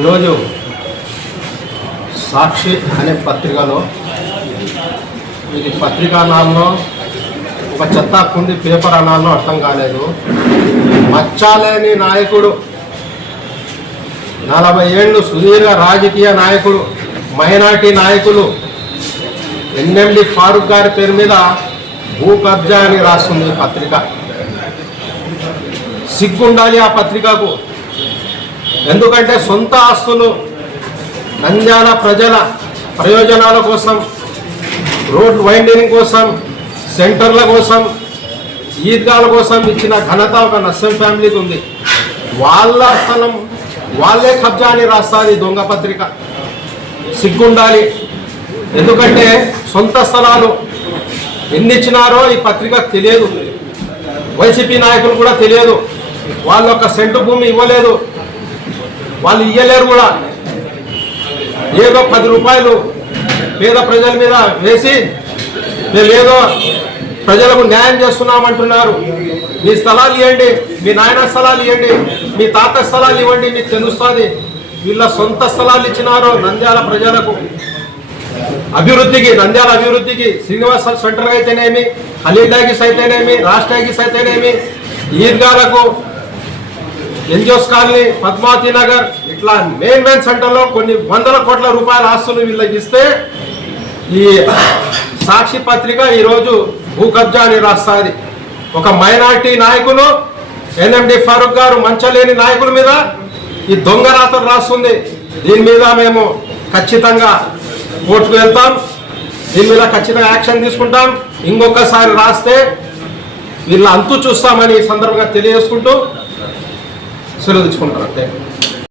ఈరోజు సాక్షి అనే పత్రికలో ఇది పత్రికా అనాల్లో ఒక చెత్త కుండి పేపర్ అనాల్లో అర్థం కాలేదు. మచ్చాలేని నాయకుడు, 40 ఏళ్ళు సుదీర్ఘ రాజకీయ నాయకుడు, మైనార్టీ నాయకులు ఎన్ఎండి ఫారూక్ గారి పేరు మీద భూ కబ్జా అని రాస్తుంది పత్రిక. సిగ్గుండాలి ఆ పత్రికకు. ఎందుకంటే సొంత ఆస్తులు నంద్యాల ప్రజల ప్రయోజనాల కోసం, రోడ్ వైండింగ్ కోసం, సెంటర్ల కోసం, ఈద్గాల కోసం ఇచ్చిన ఘనత ఒక నస్యం ఫ్యామిలీకి ఉంది. వాళ్ళ స్థలం వాళ్ళే కబ్జా అని రాస్తుంది దొంగ పత్రిక. సిగ్గుండాలి. ఎందుకంటే సొంత స్థలాలు ఎన్ని ఇచ్చినారో ఈ పత్రికకు తెలియదు, వైసీపీ నాయకులు కూడా తెలియదు. వాళ్ళు ఒక సెంటు భూమి ఇవ్వలేదు, వాళ్ళు ఇయ్యలేరు కూడా. ఏదో 10 రూపాయలు పేద ప్రజల మీద వేసి మేమేదో ప్రజలకు న్యాయం చేస్తున్నామంటున్నారు. మీ స్థలాలు ఇవ్వండి, మీ నాయన స్థలాలు ఇవ్వండి, మీ తాత స్థలాలు ఇవ్వండి, మీకు తెలుస్తుంది. వీళ్ళ సొంత స్థలాలు ఇచ్చినారో నంద్యాల ప్రజలకు అభివృద్ధికి, నంద్యాల అభివృద్ధికి, శ్రీనివాస సెంటర్ అయితేనేమి, ఖలీల్ టాకీస్ అయితేనేమి, రాజ్ టాకీస్ అయితేనేమి, ఈద్గాలకు, ఎన్జిఓస్ కాలనీ, పద్మావతి నగర్, ఇట్లా మెయిన్ సెంటర్లో కొన్ని 100 కోట్ల రూపాయల ఆస్తులు వీళ్ళకి ఇస్తే ఈ సాక్షి పత్రిక ఈరోజు భూ కబ్జా అని రాస్తుంది. ఒక మైనార్టీ నాయకులు ఎన్ఎండి ఫారూక్ గారు మంచలేని నాయకుల మీద ఈ దొంగ రాతలు రాస్తుంది. దీని మీద మేము ఖచ్చితంగా కోర్టుకు వెళ్తాం, దీని మీద ఖచ్చితంగా యాక్షన్ తీసుకుంటాం. ఇంకొకసారి రాస్తే వీళ్ళ అంతు చూస్తామని ఈ సందర్భంగా తెలియజేసుకుంటూ సెలవు తెచ్చుకుంటారు.